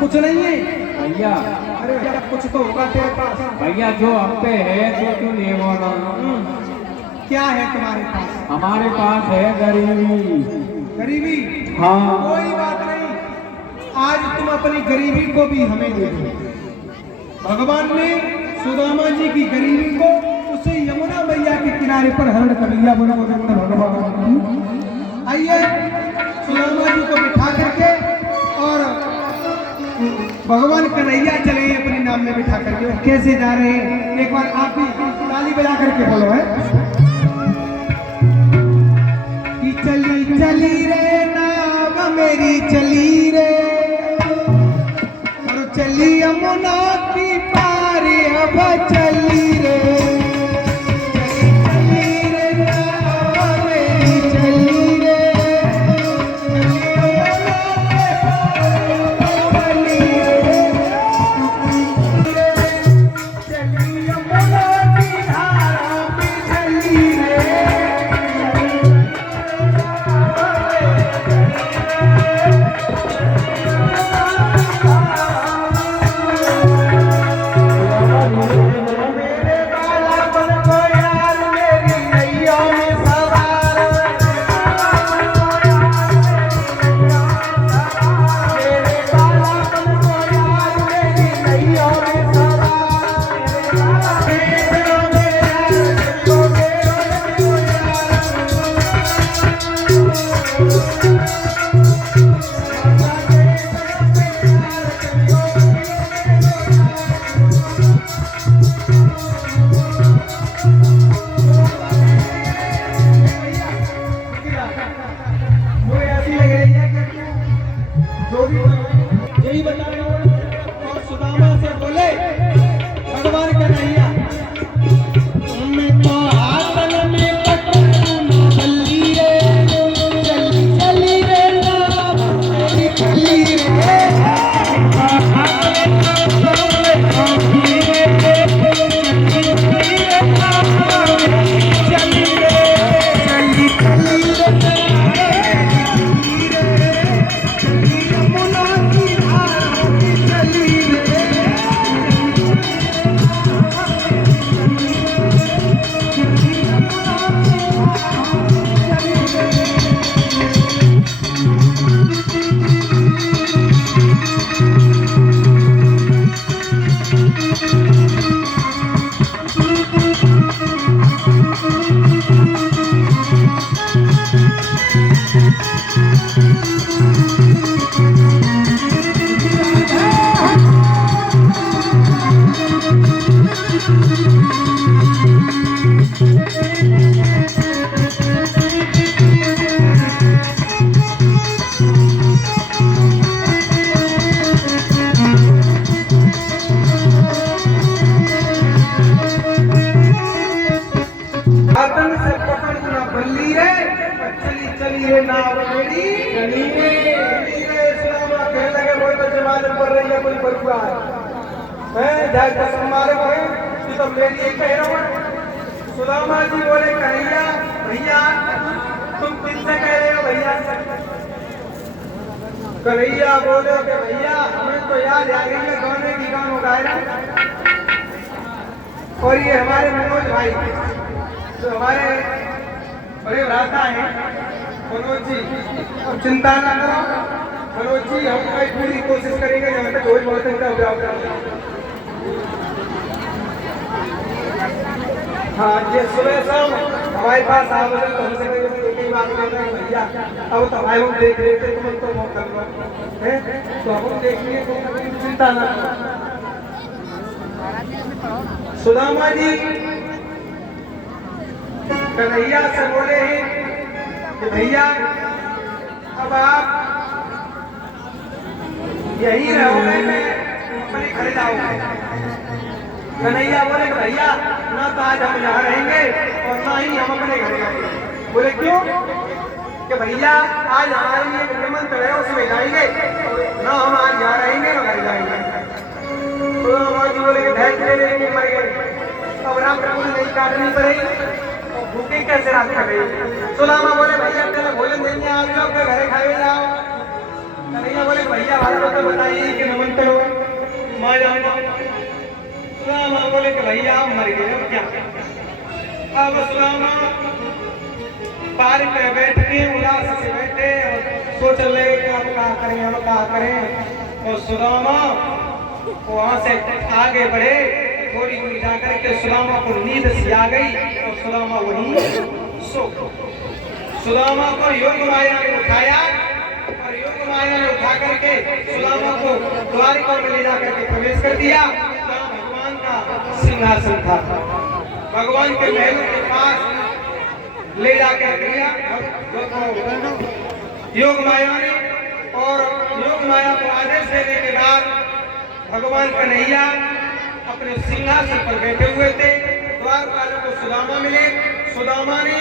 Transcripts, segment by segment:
कुछ नहीं है भैया। अरे भैया कुछ तो होगा तेरे पास। भैया जो हम पे है तो क्यों नहीं बोला? क्या है तुम्हारे पास? हमारे पास है गरीबी। गरीबी? हाँ। कोई बात नहीं, आज तुम अपनी गरीबी को भी हमें दे दो। भगवान ने सुदामा जी की गरीबी को उसे यमुना मैया के किनारे पर हरण कर लिया। बोलो गोविंद भगवान। आइए सुदामा जी को बिठा करके और भगवान कन्हैया चले अपने नाम में बिठा करके। कैसे जा रहे हैं एक बार आप भी ताली बजा करके बोलो है कि चली चली रे नाव मेरी चली रे, और चली यमुना की पार अब चली रे। यही बता रहे हो। और सुदामा से बोले भगवान कन्हैया मैं तो आसन में पकड़ूं चली रे, चली चली रे नाव मेरी चली रे। चली रे नाव मेरी चली रे। सुदामा कहने लगे वो तो जमाने पड़ रही है कोई बरुआ है जाए कसम मारे कोई कि तो मेरी एक कह रहा हूँ। सुदामा जी बोले कन्हैया भैया तुम किससे कह रहे हो भैया? कन्हैया बोले कि भैया हमें तो याद आ गई है गाने की गानों गाए और ये हमारे मनोज भाई जो हमारे बड़े भ्राता हैं मनोज जी, अब चिंता ना करो मनोज जी, हम पूरी कोशिश करेंगे जहाँ तक कोई बहुत अच्छा हो। हाँ ये सुबह शाम हमारे पास आवेदन तो हमसे एक ही बात कर रहे हैं भैया अब तो भाई हम देख रहे थे तुम तो मौका है तो हम देखेंगे तो चिंता ना करो। सुदामा जी कन्हैया से बोले हैं कि भैया अब आप यही रहोगे मैं अपने घर जाऊंगा। कन्हैया बोले कि भैया ना तो आज हम यहाँ रहेंगे और ना ही हम अपने घर जाएंगे। बोले क्यों? कि भैया आज हमारे लिए निमंत्रण है उसमें जाएंगे, ना हम आज यहाँ रहेंगे ना घर जाएंगे। तो जी बोले कि ढाई ले मर गए, अब रात पूरी नहीं काटनी पड़ेगी और भूखे कैसे रात कटेगी। सुदामा बोले भैया पहले भोजन देंगे आप लोग अपने घर खाए जाओ। कन्हैया बोले भैया भाई को तो बताइए कि निमंत्रण भैया मर गए अब क्या। अब सुदामा पार पे बैठ के उदास से बैठे और सोच ले कि अब क्या करें, अब क्या करें। और सुदामा वहां से आगे बढ़े, थोड़ी दूर जाकर के सुदामा को नींद सी आ गई और सुदामा वहीं सो गया। सुदामा को योग माया ने उठाया और योग माया ने उठा करके सुदामा को द्वारिका में ले जाकर के प्रवेश कर दिया। भगवान का सिंहासन था, भगवान के महल के पास ले जाकर दिया योग माया ने। और योग माया को आदेश देने के बाद भगवान कन्हैया अपने सिंहासन पर बैठे हुए थे। द्वारपालों को सुदामा मिले। सुदामा ने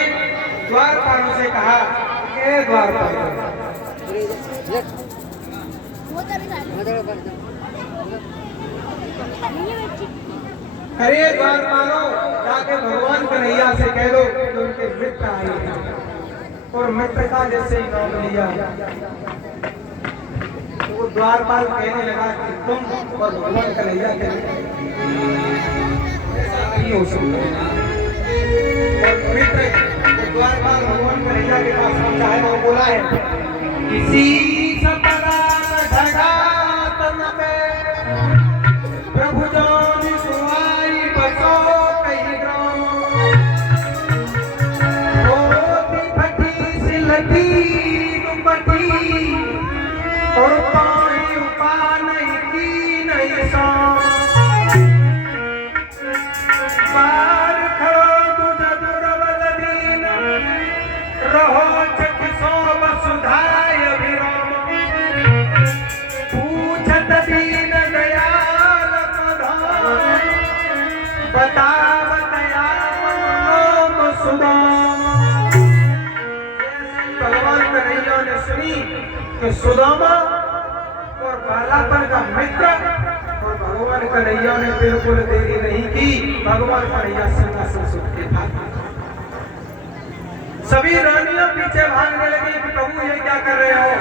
द्वारपालों से कहा, हे द्वारपालों, अरे द्वारपालों, जाके भगवान कन्हैया से कह दो कि उनके मित्र आए हैं और मित्रता जैसे ही नाम लिया। वो द्वारपाल कहने लगा कि तुम और भगवान कन्हैया के ऐसा नहीं हो सकता। और मित्र द्वारपाल भगवान कन्हैया के पास पहुंचा है और बोला है, किसी सपना ढगा तन पे प्रभु जान सुनाई बसो कहीं ग्राम, होती फटी सिलती दुपट्टी और पानी उपा नहीं की नहीं शाम, बार खड़ो तुझ दुर्बल दीन रहो चकिसो वसुधाय विराम, पूछत दीन दयाल प्रधान बतावत नाम सुदाम। भगवान कन्हैया ने सुनी कि सुदामा और बालापन का मित्र, और भगवान कन्हैया ने बिल्कुल देरी नहीं की। भगवान कन्हैया सिंहासन से उठ के भागे। सभी रानियां पीछे भागने लगी कि प्रभु ये क्या कर रहे हो।